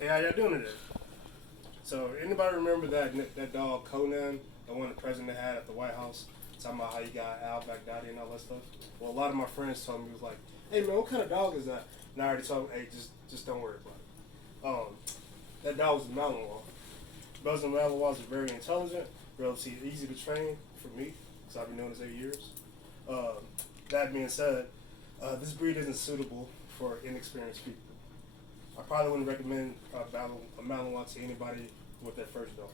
Hey, how y'all doing today? So, anybody remember that dog Conan, the one the president had at the White House, talking about how you got Al Baghdadi and all that stuff? Well, a lot of my friends told me, was like, "Hey man, what kind of dog is that?" And I already told them, "Hey, just don't worry about it." That dog was a Malinois. Belgian Malinois are very intelligent, relatively easy to train for me, because I've been doing this 8 years. Um, that being said, this breed isn't suitable for inexperienced people. I probably wouldn't recommend a Malinois to anybody with their first dog.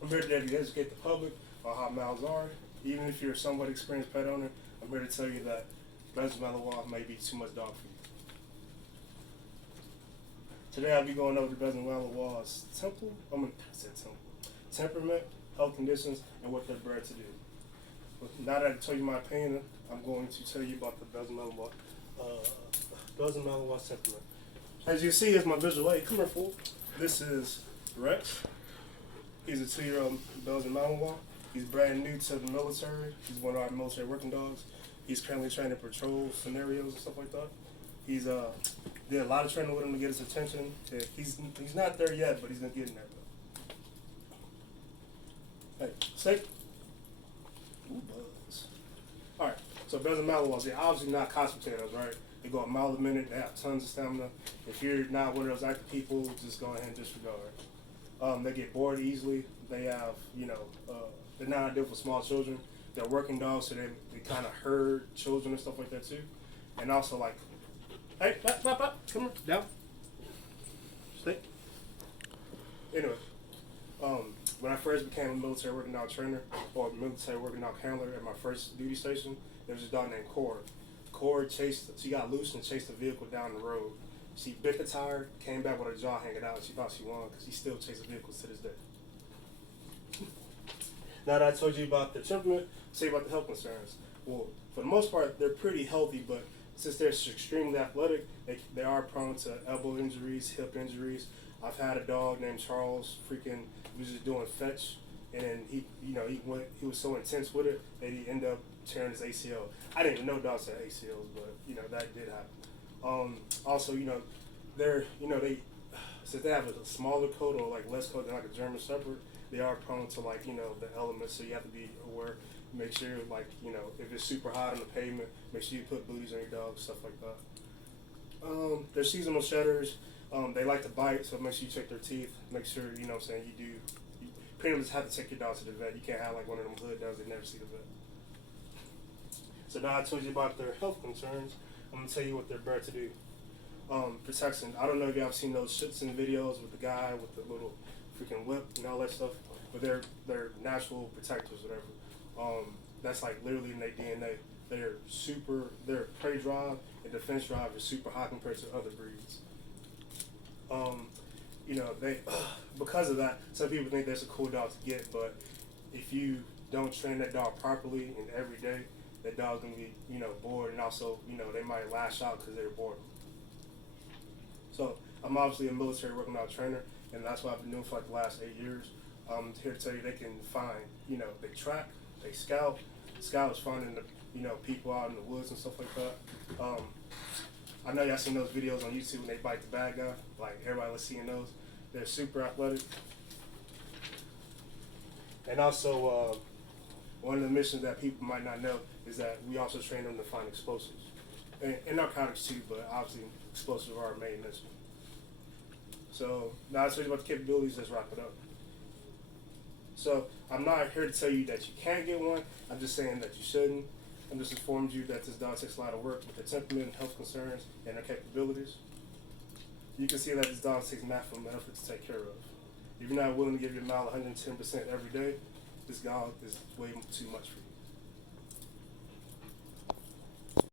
I'm here today to educate the public on how Mals are. Even if you're a somewhat experienced pet owner, I'm here to tell you that Belgian Malinois may be too much dog for you. Today I'll be going over the Belgian Malinois' temperament, health conditions, and what they're bred to do. But now that I've told you my opinion, I'm going to tell you about the Belgian Malinois temperament. As you see, is my visual aid. Come here, fool. This is Rex. He's a 2-year-old Belgian Malinois. He's brand new to the military. He's one of our military working dogs. He's currently trained in patrol scenarios and stuff like that. He's did a lot of training with him to get his attention. He's not there yet, but he's gonna get in there. Hey, stay. Ooh, buzz. All right. So Belgian Malinois, they're obviously not couch potatoes, right? They go a mile a minute. They have tons of stamina. If you're not one of those active people, just go ahead and disregard. They get bored easily. They have, they're not ideal for small children. They're working dogs, so they kind of herd children and stuff like that too. And also like, hey, come here, down, stay. Anyway, when I first became a military working dog trainer or military working dog handler at my first duty station, there was a dog named Cord. Cord she got loose and chased a vehicle down the road. She bit the tire, came back with her jaw hanging out, and she thought she won because she still chases vehicles to this day. Now that I told you about their temperament, say about the health concerns. Well, for the most part, they're pretty healthy, but since they're extremely athletic, they are prone to elbow injuries, hip injuries. I've had a dog named Charles. He was just doing fetch, and he was so intense with it that he ended up tearing his ACL. I didn't even know dogs had ACLs, but that did happen. Also, they since they have a smaller coat or like less coat than like a German Shepherd, they are prone to the elements. So you have to be aware. Make sure if it's super hot on the pavement, make sure you put booties on your dog, stuff like that. They're seasonal shedders. They like to bite, so make sure you check their teeth. Make sure you pretty much have to take your dog to the vet. You can't have like one of them hood dogs that never see the vet. So now I told you about their health concerns. I'm gonna tell you what they're bred to do. Protection. I don't know if y'all have seen those Shitson videos with the guy with the little freaking whip and all that stuff, but they're natural protectors, whatever. That's like literally in their DNA. Their prey drive and defense drive is super high compared to other breeds. They because of that, some people think that's a cool dog to get, but if you don't train that dog properly and every day, that dog's gonna be bored, and also they might lash out because they're bored. So I'm obviously a military working dog trainer, and that's what I've been doing for like the last 8 years. I'm here to tell you they can find, they track, they scout. Scout is finding people out in the woods and stuff like that. I know y'all seen those videos on YouTube when they bite the bad guy. Like everybody was seeing those. They're super athletic. And also, one of the missions that people might not know is that we also train them to find explosives. And narcotics too, but obviously explosives are our main mission. So now I told you about the capabilities, let's wrap it up. So I'm not here to tell you that you can't get one. I'm just saying that you shouldn't. I'm just informed you that this dog takes a lot of work with their temperament and health concerns and their capabilities. You can see that this dog takes maximum effort to take care of. If you're not willing to give your mouth 110% every day, this dog is way too much for you.